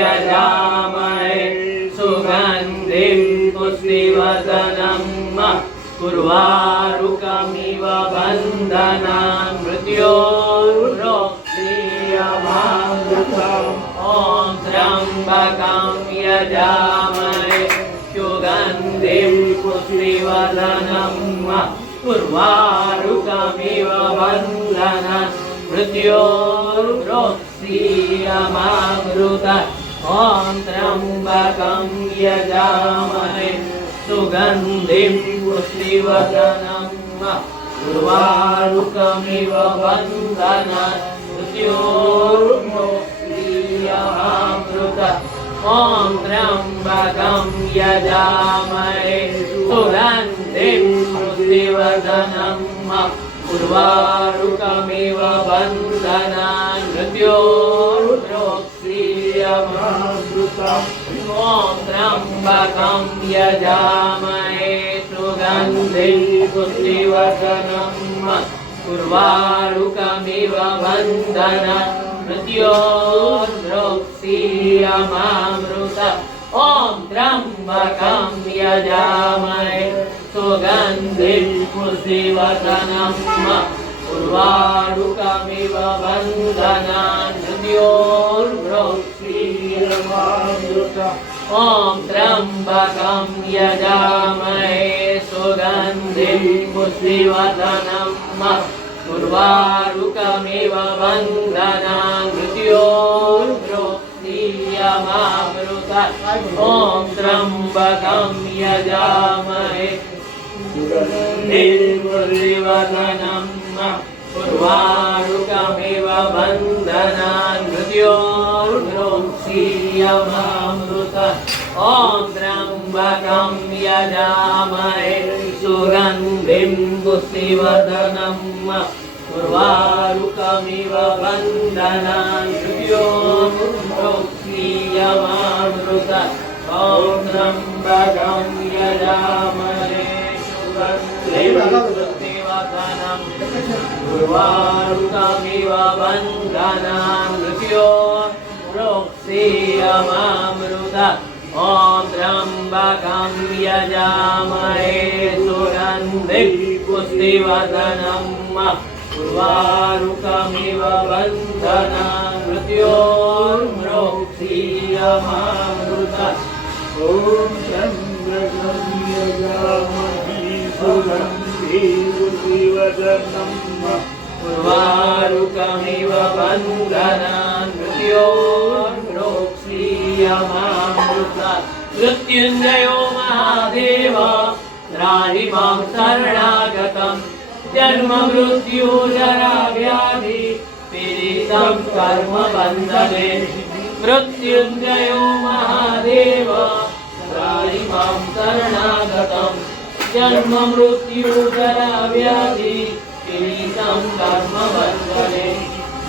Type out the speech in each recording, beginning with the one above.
यजामहे सुगन्धिं पुष्टिवर्धनम् उर्वारुकमिव बन्धनान् मृत्योर्मुक्षीयमामृतम् ॐ त्र्यम्बकं यजामहे सुगन्धिं पुष्टिवर्धनम् उर्वारुकमिव बन्धनान् मृत्योर्मुक्षीयमामृतम् ॐ त्र्यम्बकं यजामहे सुगन्धिं पुष्टिवर्धनम् उर्वारुकमिव बन्धनान् मृत्योर्मुक्षीयमामृतम् ॐ त्र्यम्बकं यजामहे सुगन्धिं पुष्टिवर्धनम् उर्वारुकमिव बन्धनान् मृत्योर्मुक्षीयमामृतम् ॐ त्र्यम्बकं यजामहे सुगन्धिं पुष्टिवर्धनम् उर्वारुकमिव बन्धनान् मृत्योर्मुक्षीयमामृतम् ॐ त्र्यम्बकं यजामहे सुगन्धिं पुष्टिवर्धनम् उर्वारुकमिव बन्धनान् मृत्योर्मुक्षीयमामृतम् ॐ त्र्यम्बकं यजामहे सुगन्धिं पुष्टिवर्धनम् उर्वारुकमिव बन्धनान् मृत्योर्मुक्षीयमामृतम् ॐ त्र्यम्बकं यजामहे सुगन्धिं पुष्टिवर्धनम् उर्वारुकमिव बन्धनान् मृत्योर्मुक्षीयमामृतम् ॐ त्र्यम्बकं यजामहे सुगन्धिं पुष्टिवर्धनम् उर्वारुकमिव बन्धनान् मृत्योर्मुक्षीयमामृतम् ॐ त्र्यम्बकं यजामहे सुगन्धिं पुष्टिवर्धनम् उर्वारुकमिव बन्धनान् मृत्योर्मुक्षीयमामृतम् ॐ त्र्यम्बकं यजामहे सुगन्धिं पुष्टिवर्धनम् उर्वारुकमिव बन्धनान् मृत्योर्मुक्षीयमामृतम् ॐ त्र्यम्बकं यजामहे सुगन्धिं पुष्टिवर्धनम् उर्वारुकमिव बन्धनान् मृत्योर्मुक्षीयमामृतम् मृत्युञ्जयो महादेव त्राहि मां शरणागतम् जन्म मृत्यु जरा व्याधि पीडितं कर्म बन्धने मृत्युञ्जयो महादेव त्राहि मां शरणागतम् जन्म मृत्यु जरा व्याधि पीडितं कर्म बन्धने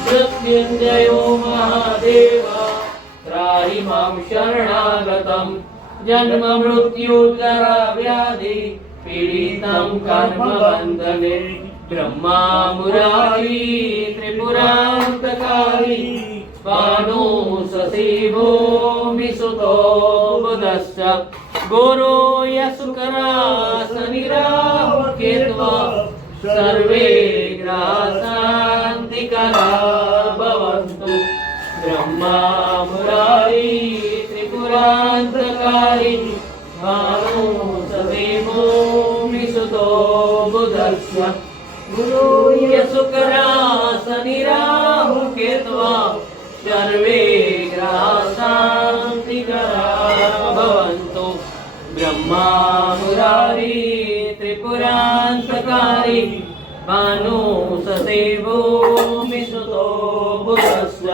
मृत्युञ्जयो महादेव त्राहि मां शरणागतम् जन्म मृत्यु जरा व्याधि पीडितं कर्म बन्धने ब्रह्मा मुरारी त्रिपुरान्तकारी स्वानो ससीवो विसुतो बुधश्च गुरो यशुकरासनिराहुकेत्वा सर्वे ग्रासान्तिकरा भवन्तु ब्रह्मा मुरारी त्रिपुरान्तकारी स्वानो ससीवो विसुतो बुधश्च गुरो यशुकरासनिराहुकेत्वा सर्वे ग्रासान्तिकरा भवन्तु ब्रह्मा मुरारी त्रिपुरान्तकारी भानु ससेवो विसुतो बुधश्च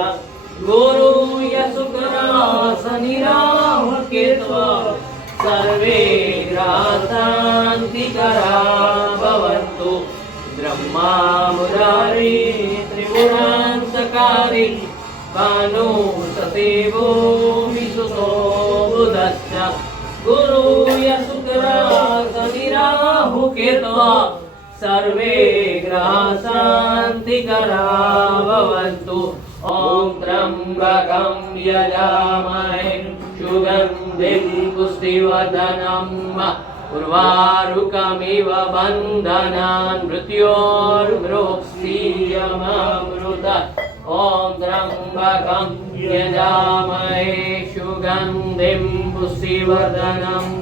गुरु यशुकरासनिराहुकेत्वा सर्वे ग्रासान्तिकरा भवन्तु ब्रह्मा मुरारी त्रिपुरान्तकारी भानु ससेवो विसुतो बुधश्च गुरु यशुकरासनिराहुकेत्वा सर्वे ग्रासान्तिकरा भवन्तु ॐ त्र्यम्बकं यजामहे सुगन्धिं पुष्टिवर्धनम् उर्वारुकमिव बन्धनान् मृत्योर्मृक्षीयमामृतात् ॐ त्र्यम्बकं यजामहे सुगन्धिं पुष्टिवर्धनम्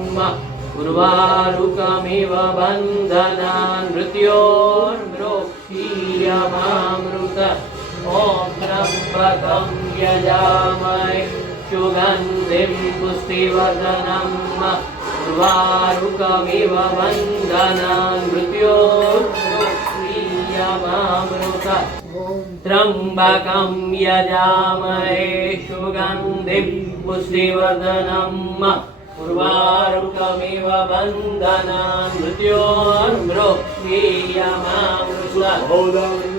उर्वारुकमिव बन्धनान् मृत्योर्मृक्षीयमामृतात् ॐ त्र्यम्बकं यजामहे सुगन्धिं पुष्टिवर्धनम् उर्वारुकमिव बन्धनान् मृत्योर्मृक्षीयमामृतात् त्र्यम्बकं यजामहे सुगन्धिं पुष्टिवर्धनम् उर्वारुकमिव बन्धनान् मृत्योर्मृक्षीयमामृतात्